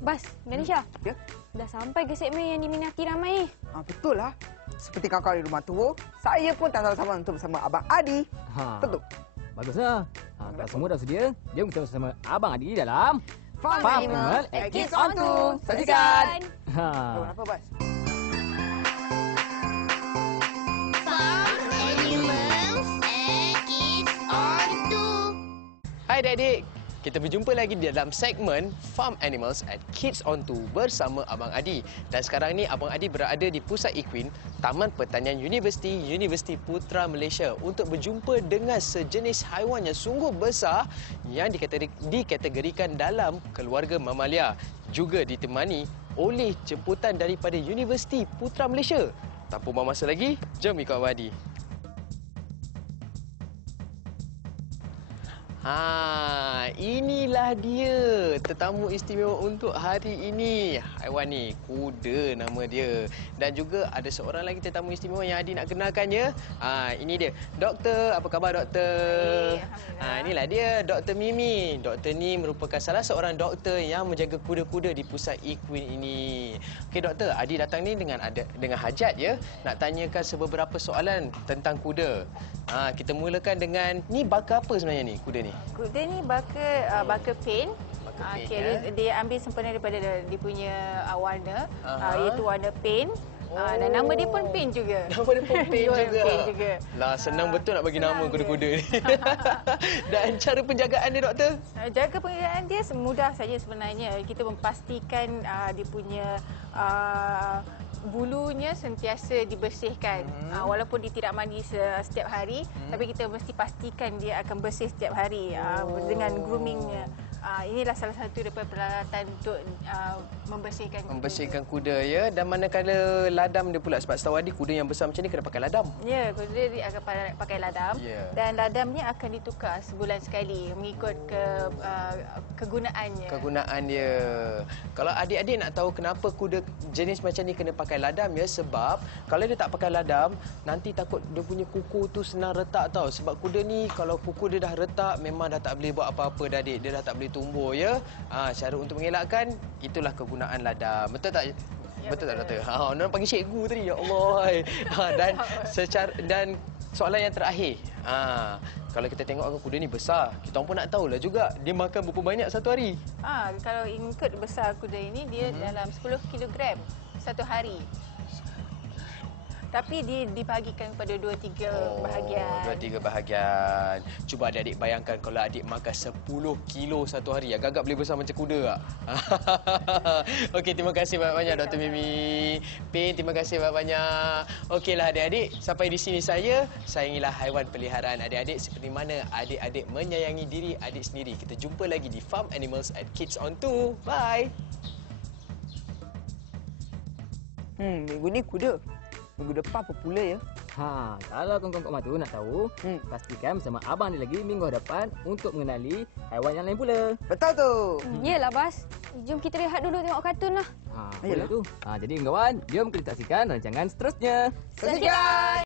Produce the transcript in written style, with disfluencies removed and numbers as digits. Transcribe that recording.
Bas, Manisha. Ya? Dah sampai ke segmen yang diminati ramai. Betul lah. Seperti kakak di rumah tua, saya pun tak sabar untuk bersama Abang Adi. Betul. Baguslah. Kalau semua dah sedia, jom kita bersama Abang Adi dalam Farm Animal at Kids Kids on on 2. 2. Saksikan. Apa, Bas? Farm Animals and Kids on 2. Hai adik-adik, kita berjumpa lagi di dalam segmen Farm Animals at Kids on 2 bersama Abang Adi. Dan sekarang ni Abang Adi berada di Pusat Equine, Taman Pertanian Universiti Putra Malaysia untuk berjumpa dengan sejenis haiwan yang sungguh besar yang dikategorikan dalam keluarga mamalia. Juga ditemani oleh jemputan daripada Universiti Putra Malaysia. Tanpa buang masa lagi, jom ikut Abang Adi. Inilah dia tetamu istimewa untuk hari ini. Haiwan ni, kuda nama dia. Dan juga ada seorang lagi tetamu istimewa yang Adi nak kenalkannya. Ini dia. Doktor, apa khabar doktor? Inilah dia Doktor Mimi. Doktor ni merupakan salah seorang doktor yang menjaga kuda-kuda di pusat equine ini. Okey doktor, Adi datang ni dengan hajat ya, nak tanyakan beberapa soalan tentang kuda. Kita mulakan dengan ni baka apa sebenarnya ni kuda ni? Kuda ni baka paint. Dia ambil sempena daripada dia punya warna, iaitu warna paint. Dan nama dia pun paint juga. Nama dia pun paint juga. Paint juga. Lah senang betul nak bagi nama kuda-kuda ni. Dan cara penjagaan dia doktor? Jaga penjagaan dia mudah saja sebenarnya. Kita memastikan dia punya bulunya sentiasa dibersihkan. Walaupun dia tidak mandi setiap hari, tapi kita mesti pastikan dia akan bersih setiap hari dengan groomingnya. Inilah salah satu daripada peralatan untuk membersihkan kuda ya. Dan manakala ladam dia pula, sebab setahu Adi kuda yang besar macam ni kena pakai ladam. Ya, kuda dia akan pakai ladam. Dan ladamnya akan ditukar sebulan sekali mengikut kegunaannya. Kegunaan dia. Kalau adik-adik nak tahu kenapa kuda jenis macam ni kena pakai ladam ya, sebab kalau dia tak pakai ladam, nanti takut dia punya kuku tu senang retak tau. Sebab kuda ni kalau kuku dia dah retak, memang dah tak boleh buat apa-apa dah adik. Dia dah tak boleh tumbuh ya. Cara untuk mengelakkan, itulah kegunaan ladam. Betul tak? Ya, betul tak doktor? Orang panggil cikgu tadi, ya Allah. Dan soalan yang terakhir. Kalau kita tengok kuda ni besar, kita pun nak tahulah juga dia makan berapa banyak satu hari. Kalau ikut besar kuda ini, dia dalam 10 kilogram satu hari. Tapi dia dibahagikan kepada 2-3 bahagian. 2-3 bahagian. Cuba adik-adik bayangkan kalau adik makan 10 kilo satu hari. Agak-agak boleh besar macam kuda tak? Okey, terima kasih banyak-banyak Dr. Mimi. Pin, terima kasih banyak-banyak. Okeylah adik-adik, sampai di sini sayangilah haiwan peliharaan adik-adik seperti mana adik-adik menyayangi diri adik sendiri. Kita jumpa lagi di Farm Animals at Kids on 2. Bye. Minggu ni kuda. Minggu depan popular ya. Kalau kawan-kawan kat mata nak tahu, pastikan bersama Abang ni lagi minggu hadapan untuk mengenali haiwan yang lain pula. Betul tu. Yelah, Bas. Jom kita rehat dulu tengok kartun lah. Boleh tu. Jadi kawan, jom kita saksikan rancangan seterusnya. Saksikan.